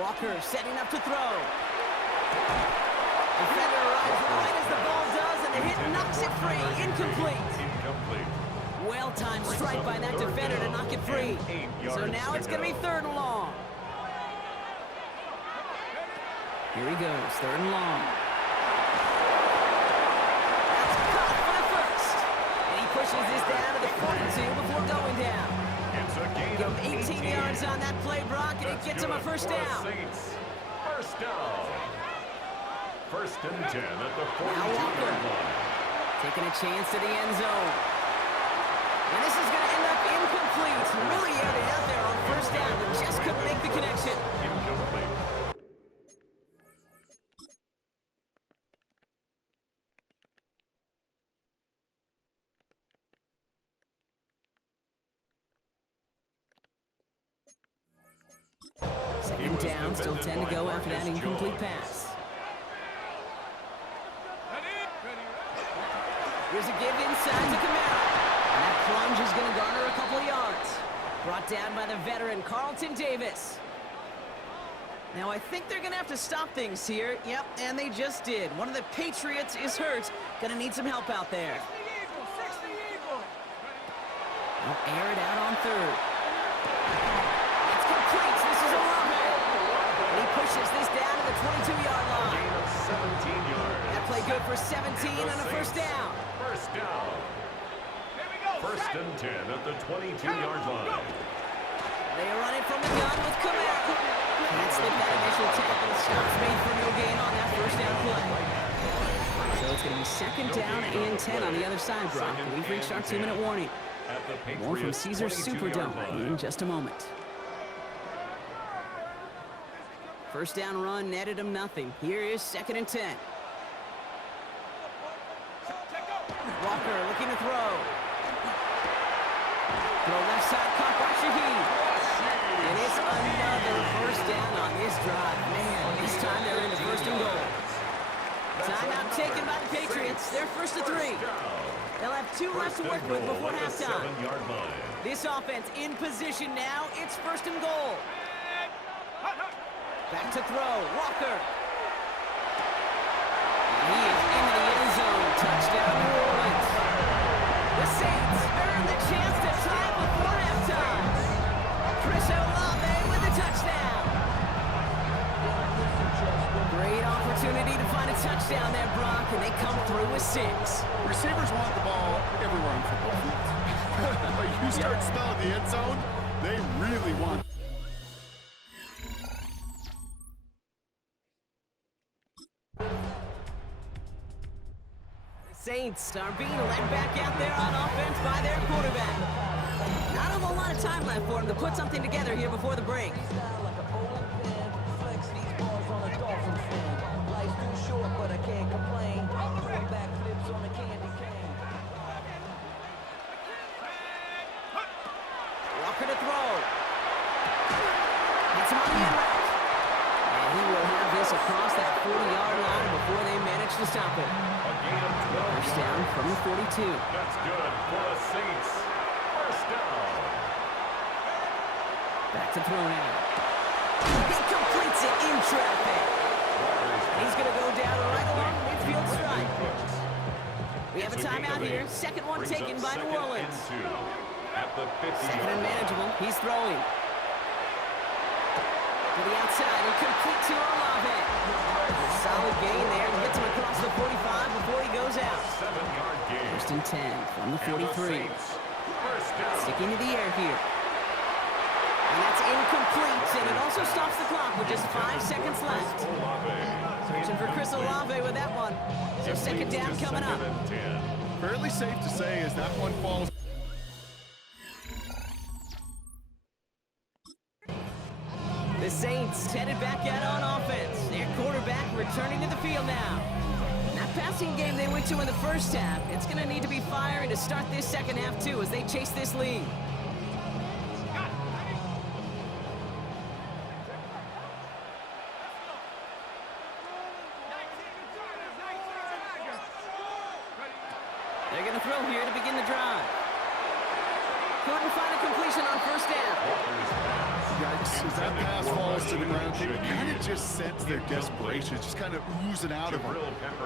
Walker setting up to throw. Defender arrives right as the ball does, and the hit knocks it free. Incomplete. Well-timed strike by that defender to knock it free. So now it's going to be 3rd and long. Here he goes, 3rd and long. That's caught for the first. And he pushes this down to the 42 before going down. Give him 18 yards on that play, Brock, and it gets him a first down. First down. 1st and 10 at the 42-yard line. Taking a chance to the end zone. And this is going to end up incomplete. Really aired it out there on 1st down, but just couldn't make the connection. Incomplete. Second down, still 10 to go after that incomplete pass. Here's a give inside to Kamara. And that plunge is going to garner a couple of yards. Brought down by the veteran, Carlton Davis. Now, I think they're going to have to stop things here. Yep, and they just did. One of the Patriots is hurt. Going to need some help out there. They'll air it out on 3rd. It's complete. This is Olave. And he pushes this down to the 22-yard line. Gain of 17 yards. That play good for 17 and a first down. First down. 1st and 10 at the 22-yard line. They run it from the gun with Kamara. Can't slip that initial tackle. Stops made for no gain on that first down play. So it's going to be 2nd down and 10 on the other side, Brock. We've reached our 2-minute warning. More from Caesars Superdome in just a moment. First down run netted him nothing. Here is 2nd and 10. Walker looking to throw. Throw left side, caught by Shaheed. And it's another first down on this drive. Man, this time they're into 1st and goal. Timeout taken by the Patriots. They're 1st to 3. They'll have 2 left to work with before halftime. This offense in position now. It's 1st and goal. Back to throw. Walker. He is into the end zone. Touchdown, New Orleans. The Saints earn the chance to tie before halftime. Chris Olave with the touchdown. Great opportunity to find a touchdown there, Brock, and they come through with 6. Receivers want the ball everywhere in football fields. But you start smelling the end zone, they really want it. Saints are being led back out there on offense by their quarterback. Not a whole lot of time left for him to put something together here before the break. Walker to throw. Hits him on the end route. And he will have this across that 40-yard line before they manage to stop it. First down from the 42. That's good for the Saints. First down. Back to throw now. He completes it in traffic. He's going to go down right along the midfield stripe. We have a timeout here. 2nd one taken by New Orleans. At the 50. 2nd and manageable. He's throwing. To the outside and complete to Olave. A solid gain there. Gets him across the 45 before he goes out. 7-yard gain. 1st and 10 from the 43. Sticking to the air here. And that's incomplete, and it also stops the clock with just 5 seconds left. Searching for Chris Olave with that one. So 2nd down coming up. Fairly safe to say as that one falls. The Saints headed back out on offense. Their quarterback returning to the field now. That passing game they went to in the first half, it's going to need to be firing to start this second half too as they chase this lead. They're going to throw here to begin the drive. Couldn't find a completion on first down. Yikes, as that pass falls to the ground, you kind of just sense their desperation. It's just kind of oozing out of them.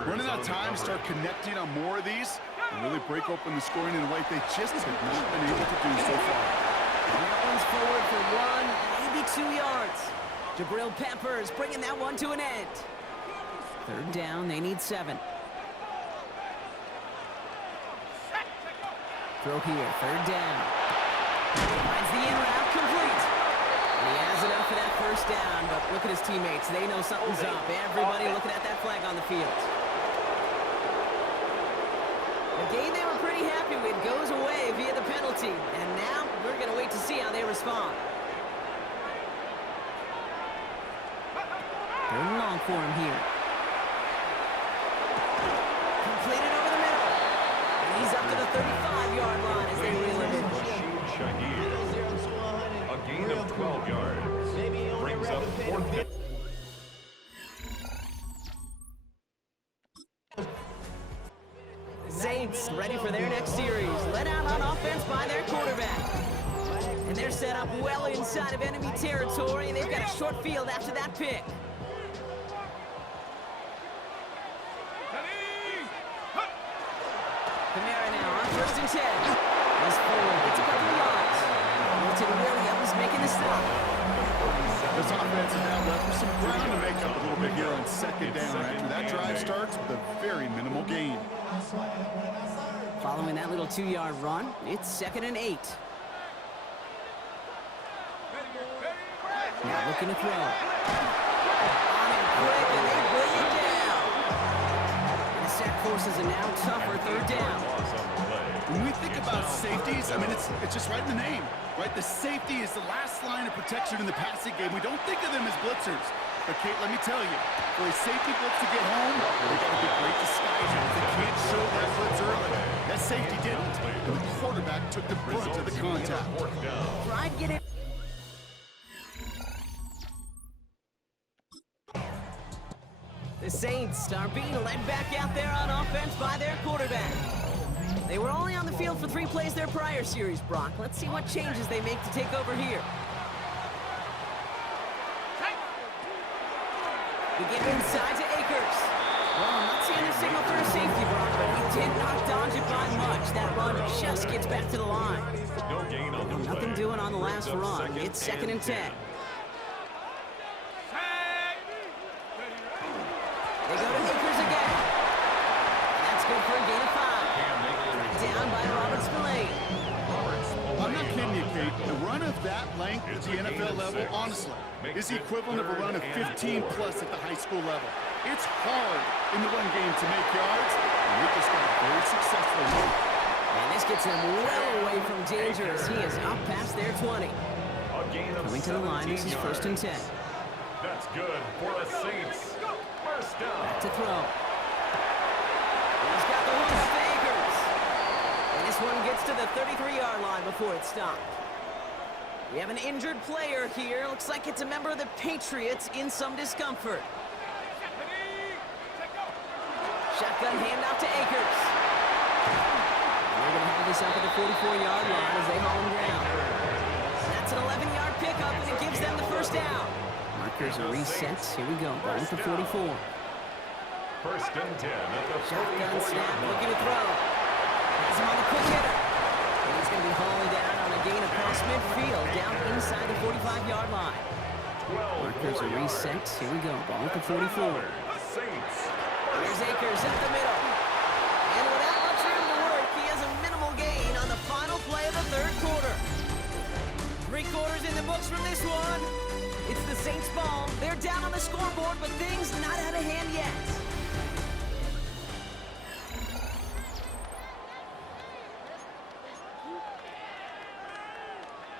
Running out of time to start connecting on more of these and really break open the scoring in a way they just have not been able to do so far. And that one's forward for 1, maybe 2 yards. Jabril Peppers bringing that one to an end. Third down, they need 7. Throw here, third down. Finds the in route, complete. And he has enough for that first down, but look at his teammates. They know something's up. Everybody looking at that flag on the field. The game they were pretty happy with goes away via the penalty. And now we're going to wait to see how they respond. Third and long for him here. Completed over the middle. And he's up to the 35-yard line as they reel him in. A gain of 12 yards. Brings up 4th down. Saints ready for their next series. Let out on offense by their quarterback. And they're set up well inside of enemy territory. They've got a short field after that pick. Kamara now on 1st and 10. This forward gets a couple of yards. Milton Williams making the stop. This offense is now left with some ground to make up a little bit here on 2nd down after that drive starts with a very minimal gain. Following that little 2-yard run, it's 2nd and 8. Now looking to throw. On and quick, and they bring it down. And the sack forces a now tougher 3rd down. When we think about safeties, I mean, it's just right in the name, right? The safety is the last line of protection in the passing game. We don't think of them as blitzers. But, Kate, let me tell you, for a safety blitz to get home, they got to be great disguisers. They can't show that blitz early. That safety didn't, and the quarterback took the brunt of the contact. Try to get it. The Saints are being led back out there on offense by their quarterback. They were only on the field for 3 plays their prior series, Brock. Let's see what changes they make to take over here. We get inside to Akers. Well, I'm not seeing a signal for a safety, Brock, but he did not dodge it by much. That run just gets back to the line. No gain on the play. Nothing doing on the last run. It's 2nd and 10. They go to Akers again. And that's good for a gain of 5. Down by Robert Spillane. I'm not kidding you, Kate. The run of that length at the NFL level, honestly, is the equivalent of a run of 15-plus at the high school level. It's hard in the run game to make yards, and we just got very successful. And this gets him well away from danger as he is up past their 20. Coming to the line, this is 1st and 10. That's good for the Saints. First down. Back to throw. He's got the one up to Akers. And this one gets to the 33-yard line before it's stopped. We have an injured player here. Looks like it's a member of the Patriots in some discomfort. Shotgun handoff to Akers. And they're going to have this up at the 44-yard line as they haul him down. That's an 11-yard pickup, and it gives them the first down. Markers are reset. Here we go. Ball at the 44. 1st and 10 at the 44. Shotgun snap, looking to throw. Has him on the quick hitter. And he's going to be hauling down on a gain across midfield, down inside the 45-yard line. Markers are reset. Here we go. Ball at the 44. There's Akers up the middle. And without much room to work, he has a minimal gain on the final play of the 3rd quarter. 3 quarters in the books from this one. It's the Saints' ball. They're down on the scoreboard, but things not out of hand yet.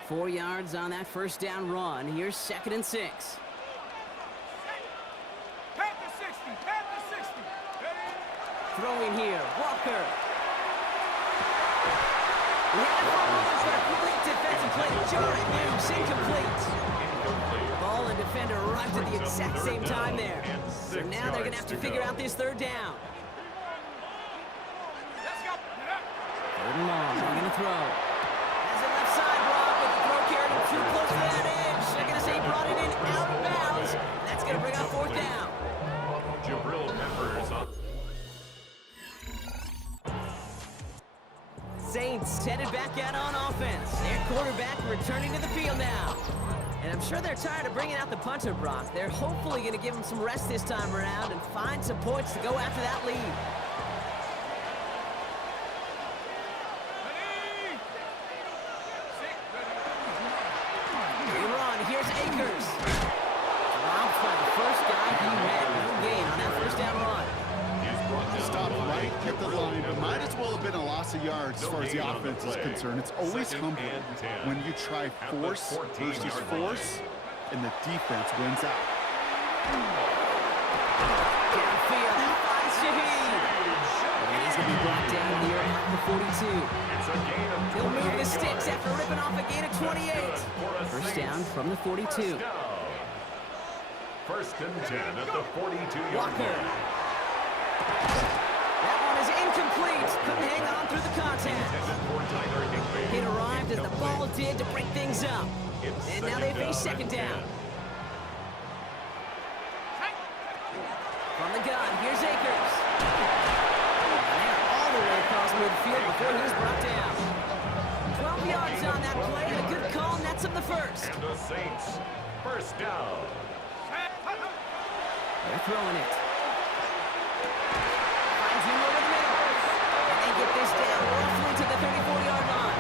Four yards on that first down run. Here's 2nd and 6. Throwing here, Walker. Complete defensive play. Jarrett News incomplete. Ball and defender arrived at the exact same time there. So now they're going to have to figure out this 3rd down. 3rd and long. They're going to throw. Has it left Saints headed back out on offense. Their quarterback returning to the field now. And I'm sure they're tired of bringing out the punter, Brock. They're hopefully going to give him some rest this time around and find some points to go after that lead. They run. Here's Akers. Dropped by the first guy he met. No gain on that first down run. Stop right at the line, but might as well have been a loss of yards as far as the offense is concerned. It's always humbling when you try force versus force, and the defense wins out. Downfield, that finds Shaheed. And he's going to be brought down here at the 42. He'll move the sticks after ripping off a gain of 28. First down from the 42. First and 10 at the 42-yard Walker. line. That one is incomplete. Couldn't hang on through the contact. It arrived as the ball did to break things up. And now they face second down. From the gun, here's Akers. And they're all the way across midfield before he's brought down. 12 yards on that play, and a good call nets him the first. And the Saints, first down. They're throwing it. Finds him over the middle. And they get this down roughly to the 34-yard line.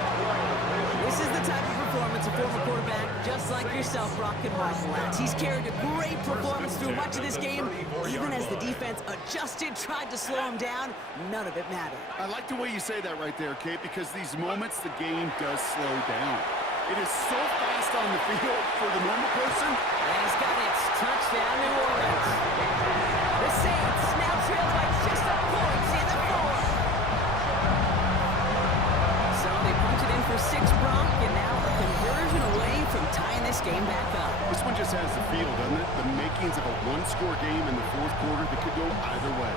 This is the type of performance a former quarterback, just like yourself, Brock, can marvel at. He's carried a great performance through much of this game. Even as the defense adjusted, tried to slow him down, none of it mattered. I like the way you say that right there, Kate, because these moments the game does slow down. It is so fast on the field for the normal person. And he's got it. Touchdown, New Orleans. The Saints now trail by just a point in the fourth. So they punch it in for 6, Brock, and now a conversion away from tying this game back up. This one just has the feel, doesn't it? The makings of a one-score game in the fourth quarter that could go either way.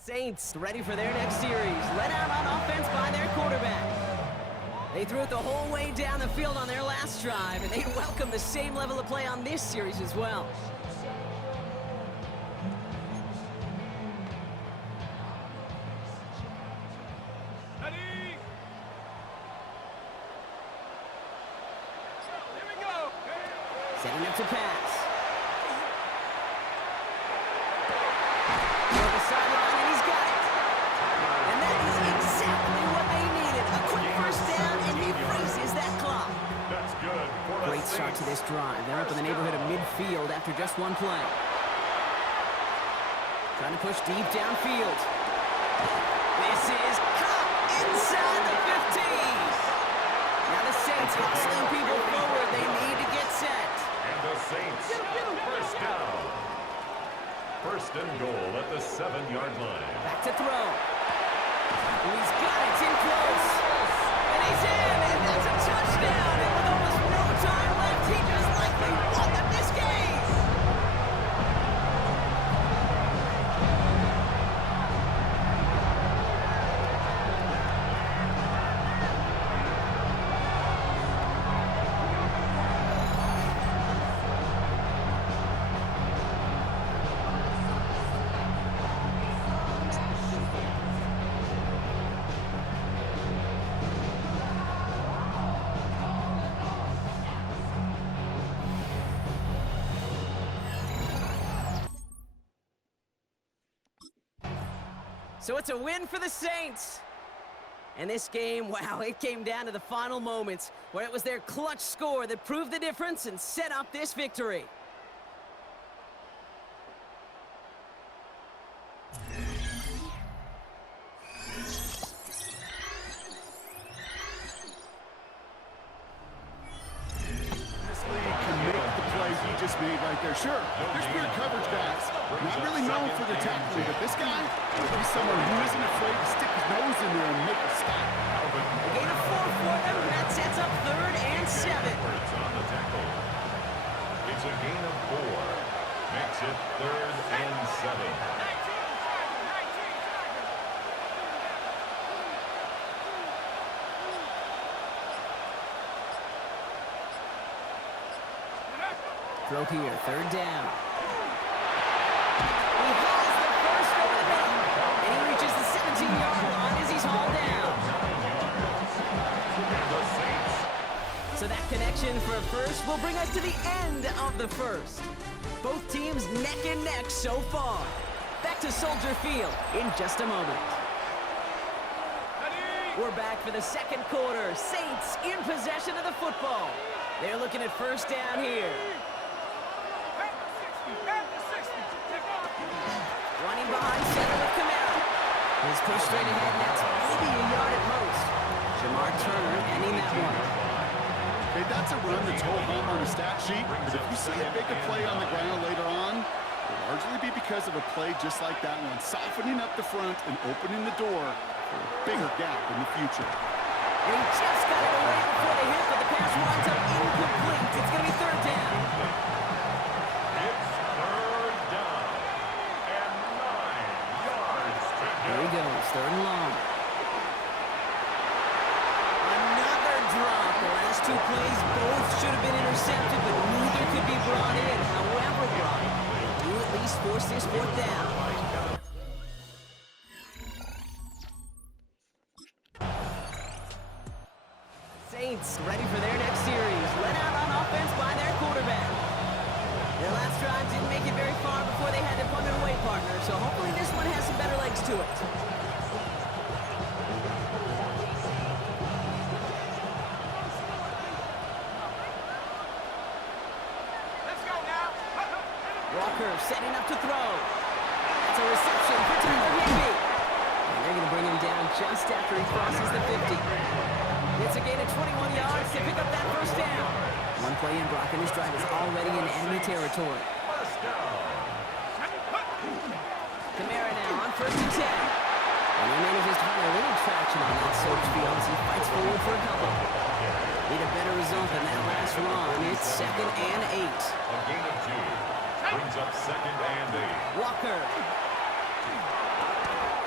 Saints ready for their next series. Let out on offense by their quarterback. They threw it the whole way down the field on their last drive, and they welcome the same level of play on this series as well. Setting up to pass. For the sideline, and he's got it. And that is exactly what they needed. A quick first down, and he freezes that clock. That's good. Great start to this drive. They're up in the neighborhood of midfield after just one play. Trying to push deep downfield. This is caught inside the 15. Now the Saints hustling people forward. They need to get set. And the Saints, first down. First and goal at the 7-yard line. Back to throw. And he's got it. It's in close. And he's in. And that's a touchdown. And with almost no time left, he just likely won them this game. So it's a win for the Saints. And this game, wow, it came down to the final moments where it was their clutch score that proved the difference and set up this victory. Made right there. Sure, there's good coverage guys. Not really known for their tackling, but this guy would be someone who isn't afraid to stick his nose in there and make a stop. A gain of 4 for them, and that sets up 3rd and 7. On the tackle. It's a gain of 4. Makes it 3rd and 7. Throw here, 3rd down. He hauls the first over the middle, and he reaches the 17-yard line as he's hauled down. The Saints. So that connection for a first will bring us to the end of the first. Both teams neck and neck so far. Back to Soldier Field in just a moment. We're back for the second quarter. Saints in possession of the football. They're looking at first down here. Running behind center with Kamara. He's pushed straight ahead, and that's maybe a yard at most. Jamar Turner ending that one. Okay, that's a run that's whole home on the stat sheet, but if you see a bigger play on the ground later on, it'll largely be because of a play just like that one, softening up the front and opening the door for a bigger gap in the future. And he just got it away before the hit, but the pass winds up incomplete. It's going to be 3rd down. It's 3rd down and 9 yards to go. There he goes, 3rd and long. Another drop. The last 2 plays both should have been intercepted, but neither could be brought in. However, Brian, do at least force this 4th down. Saints ready for their next series. Let out on offense by their quarterback. Their last drive didn't make it very far before they had to punt it away, partner, so hopefully this one has some better legs to it. Let's go now. Walker setting up to throw. That's a reception for Tyler Higbee. And they're going to bring him down just after he crosses the 50. It's a gain of 21 yards to pick up that first down. One play in, Brock, and his drive is already in enemy territory. First down. Kamara now on 1st and 10. And he manages to find a little traction on that Soaps field as he fights forward for a couple. Need a better result than that last run. It's 2nd and 8. A gain of 2. Brings up 2nd and 8. Walker.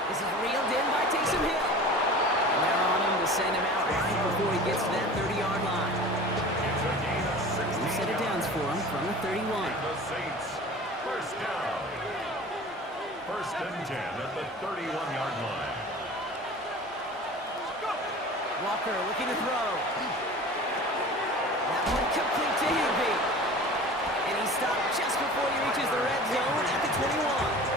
This is reeled in by Taysom Hill. And they're on him to send him out right before he gets to that 30-yard line. It's a gain of 16. Two set of downs for him from the 31. The Saints. First down. 1st and 10 at the 31-yard line. Walker looking to throw. That one complete to Higbee. And he stopped just before he reaches the red zone at the 21.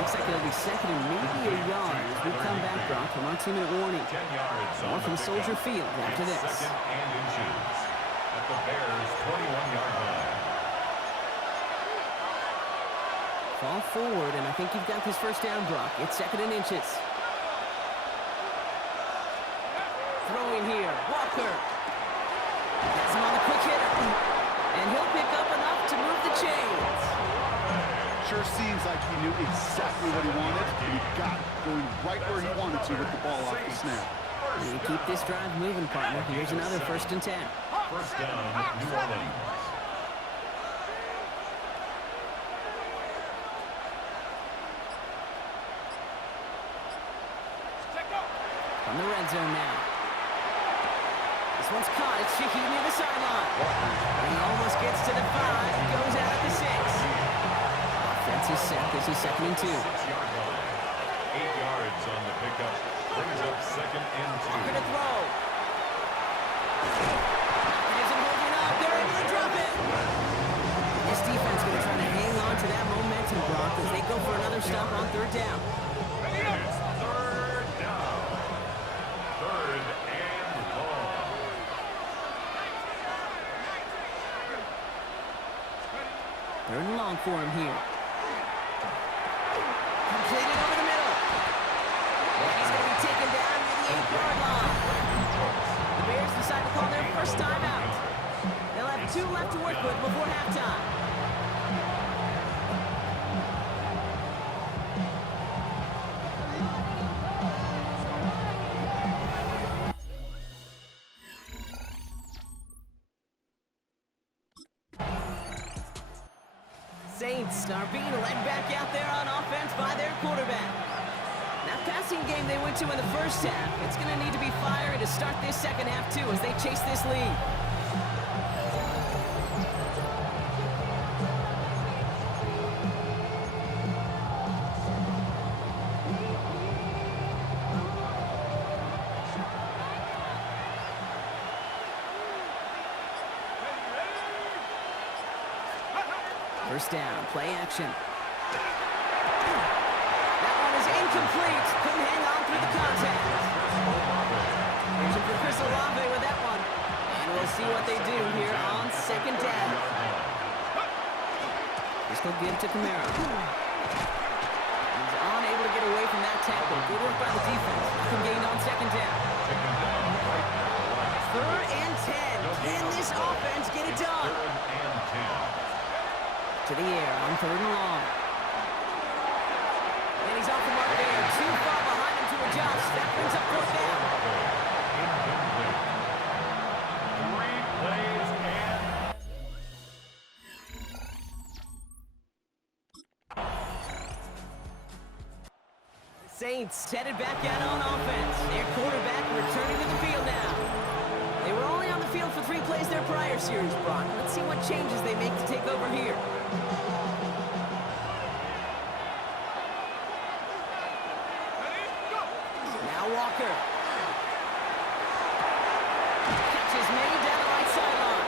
Looks like it'll be 2nd and maybe a yard as we come back, Brock, from our 2-minute warning. 10 yards More on from the Soldier pickup. Field after It's this. 2nd and inches at the Bears' 21-yard line. Fall forward, and I think you've got this first down, Brock. It's 2nd and inches. Throwing here, Walker. Has him on the quick hitter. And he'll pick up enough to move the chains. Sure seems like he knew exactly what he wanted, and he got it, going right where he wanted to with the ball off the snap. And to keep this drive moving, partner, here's another 1st and 10. First down, New Orleans. From the red zone now. This one's caught. It's Shaheed near the sideline. And he almost gets to the 5. Goes out at the 6. Offense is set. This is 2nd and 2. 6-yard line. 8 yards on the pickup. Brings up 2nd and 2. Walker to throw. He isn't holding up. They're able to drop it. This defense going to try to hang on to that momentum, Brock, as they go for another stop on 3rd down. It's 3rd down. 3rd and long. Third and long for him here. Completed over the middle. And he's going to be taken down near the 8-yard line. The Bears decide to call their first time out. They'll have 2 left to work with before halftime. are being led back out there on offense by their quarterback. That passing game they went to in the first half, it's going to need to be fiery to start this second half, too, as they chase this lead. First down, play action. That one is incomplete. Couldn't hang on through the contact. Reaching for Chris Olave with that one. And we'll see what they do here on second down. This will give to Kamara. He's unable to get away from that tackle. Good work by the defense. Nothing gained on second down. 3rd and 10. Can this offense get it done? To the air on 3rd and long. And he's off the mark there. Too far behind him to adjust. That brings up 4th down. Saints headed back out on offense. Their quarterback returning to the field now. They were only on the field for 3 plays their prior series, Brock. Let's see what changes they make to take over here. Now Walker. Catch is made down the right sideline.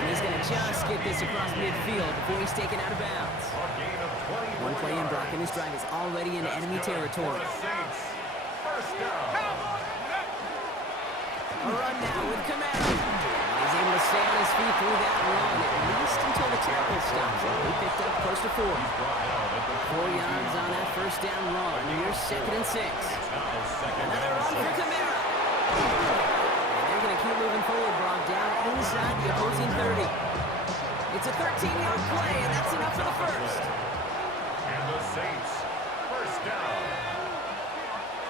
And he's going to just get this across midfield before he's taken out of bounds. One play in, Brock, and his drive is already in enemy territory. A run now with Kamara. He's able to stay on his feet through that run, at least until the tackle stops. He picked up close to 4. 4 yards on that first down run. Here's 2nd and 6. Another run for Kamara. And they're going to keep moving forward, Brock, down inside the opposing 30. It's a 13-yard play, and that's enough for the first. And the Saints, first down.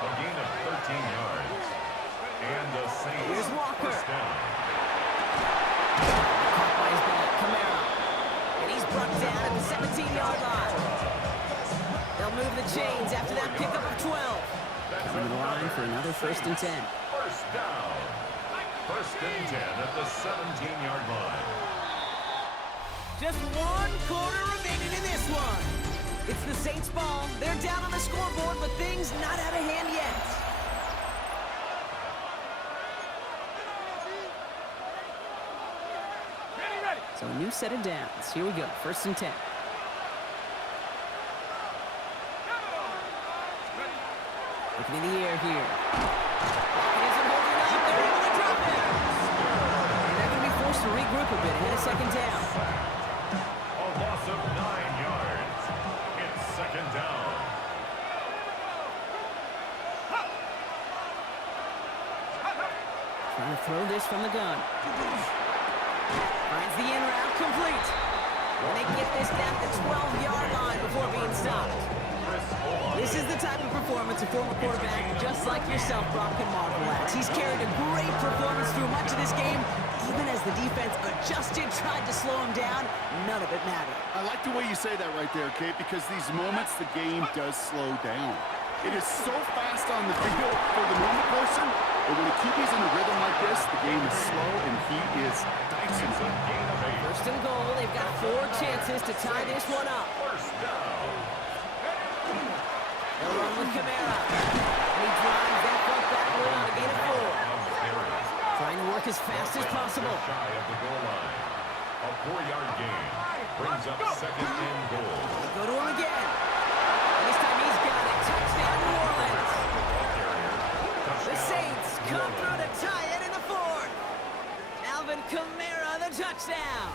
A gain of 13 yards. And the Saints, here's Walker. First down. Caught by his back, Kamara. And he's brought down at the 17-yard line. They'll move the chains after that pickup of 12. Coming to the line for another 1st and 10. First down. 1st and 10 at the 17-yard line. Just 1 quarter remaining in this one. It's the Saints' ball. They're down on the scoreboard, but things not out of hand yet. So a new set of downs. Here we go. 1st and 10. Looking in the air here. It isn't holding up. They're able to drop it. And they're going to be forced to regroup a bit ahead of 2nd down. A loss of 9 yards. It's 2nd down. Trying to throw this from the gun. Finds the in route complete. And they get this down the 12-yard line before being stopped. This is the type of performance a former quarterback just like yourself, Brock, can marvel at. He's carried a great performance through much of this game. Even as the defense adjusted, tried to slow him down, none of it mattered. I like the way you say that right there, Kate, because these moments the game does slow down. It is so fast on the field for the normal person, but when a QB's in a rhythm like this, the game is slow and he is dicing. 1st and goal. They've got 4 chances to tie this one up. First down. They'll run with Kamara. And he drives that front back row on a gain of 4. Trying to work as fast as possible. Shy of the goal line. A 4-yard gain brings up 2nd and goal. Go to him again. And this time he's got it. Touchdown, New Orleans. The Saints come through to tie it in the 4th. Alvin Kamara, the touchdown.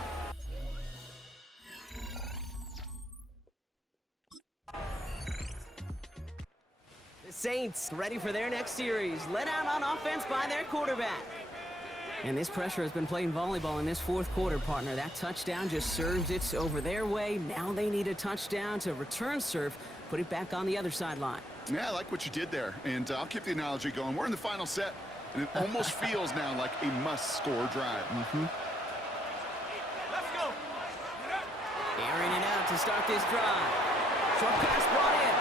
The Saints ready for their next series. Led out on offense by their quarterback. And this pressure has been playing volleyball in this 4th quarter, partner. That touchdown just serves it over their way. Now they need a touchdown to return serve, put it back on the other sideline. Yeah, I like what you did there, and I'll keep the analogy going. We're in the final set, and it almost feels now like a must-score drive. Let's go. Airing it out to start this drive. Short pass brought in.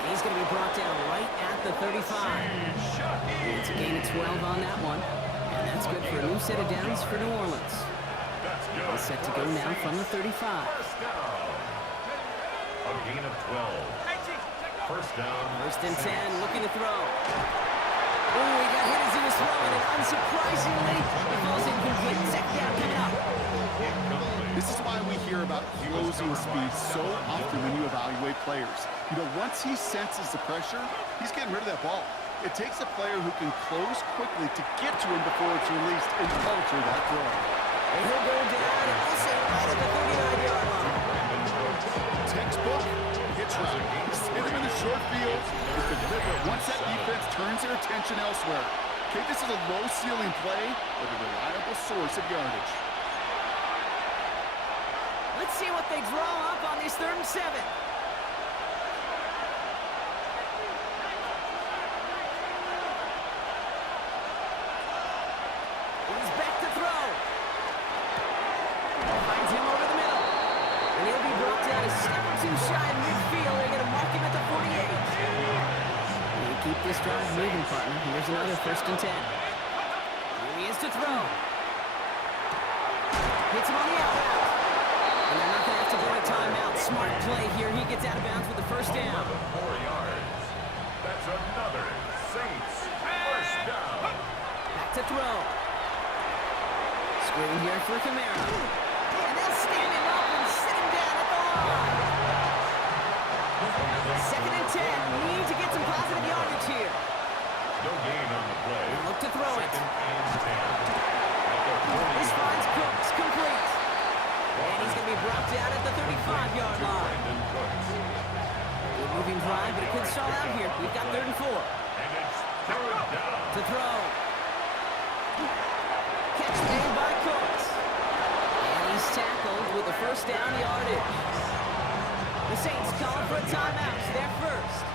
And he's going to be brought down right at the 35. It's a gain of 12 on that one. And that's good for a new set of downs for New Orleans. All set to go now from the 35. First down. A gain of 12. First down. First and 10, looking to throw. Ooh, he got hit as he was throwing, and unsurprisingly, the ball's incomplete. Second down coming up. This is why we hear about closing speed so often when you evaluate players. You know, once he senses the pressure, he's getting rid of that ball. It takes a player who can close quickly to get to him before it's released and alter that throw. And he'll go down, and we'll say right at the 39-yard line. Textbook hitch route. Just hit him in the short field. It's deliberate once that defense turns their attention elsewhere. Okay, this is a low-ceiling play, but a reliable source of yardage. Let's see what they draw up on this 3rd and 7. He's back to throw. Finds him over the middle. And he'll be brought down a step or two shy in midfield. They're going to mark him at the 48. And keep this drive moving, partner. Here's another 1st and 10. Here he is to throw. Hits him on the outbound. And they're not going to have to go to timeout. Smart play here. He gets out of bounds with the 1st down. 4 yards. That's another Saints first down. Back to throw. Screen here for Kamara. And they'll stand him up and sit him down at the line. 2nd and 10. Need to get some positive yardage here. No gain on the play. Look to throw it. 2nd and 10. At the 40. This finds Cooks complete. And he's going to be brought down at the 35-yard line. Brandon Cooks. Good moving drive, but it could stall out here. We've got 3rd and 4. And it's 3rd down. To throw. Catch made by Cooks. And he's tackled with the 1st down yardage. The Saints calling for a timeout. Their first.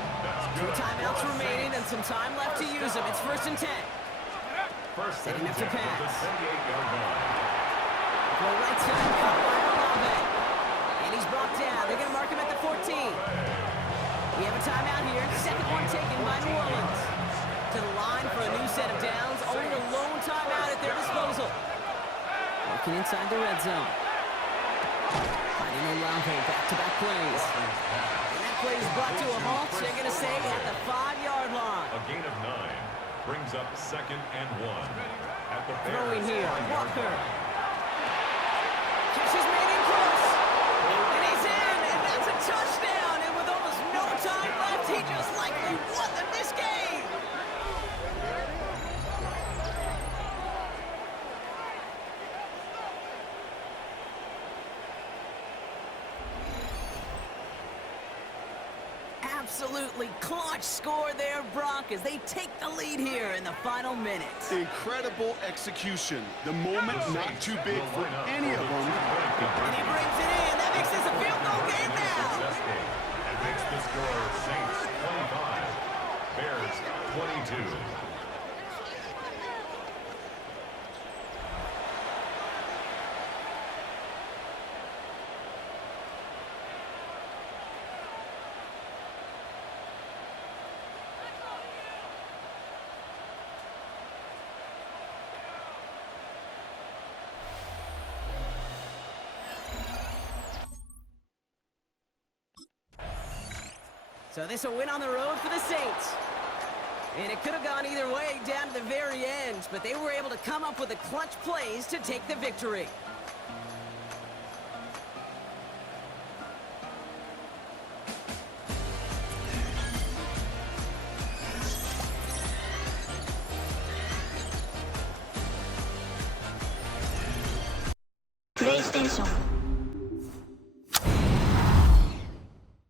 2 timeouts remaining and some time left to use them. It's 1st and 10. First Setting and up to 10 at the pass. 28-yard line. Well, right side, caught by Olave. And he's brought down. They're going to mark him at the 14. We have a timeout here. 2nd one taken by New Orleans. To the line for a new set of downs. Only a lone timeout at their disposal. Working inside the red zone. Finding Olave, back-to-back plays. And that play is brought to a halt. They're going to say at the 5-yard line. A gain of 9 brings up 2nd and 1. At the Throwing Bears' here, 5-yard Walker. line. Catch is made in close. And he's in, and that's a touchdown. And with almost no time left, he just likely won this game. Absolutely clutch score there, Brock, as they take the lead here in the final minutes. Incredible execution. The moment not too big for any of them. And he brings it in. That makes this a field goal game now. And makes the score Saints 25, Bears 22. So this a win on the road for the Saints. And it could have gone either way down to the very end, but they were able to come up with the clutch plays to take the victory. PlayStation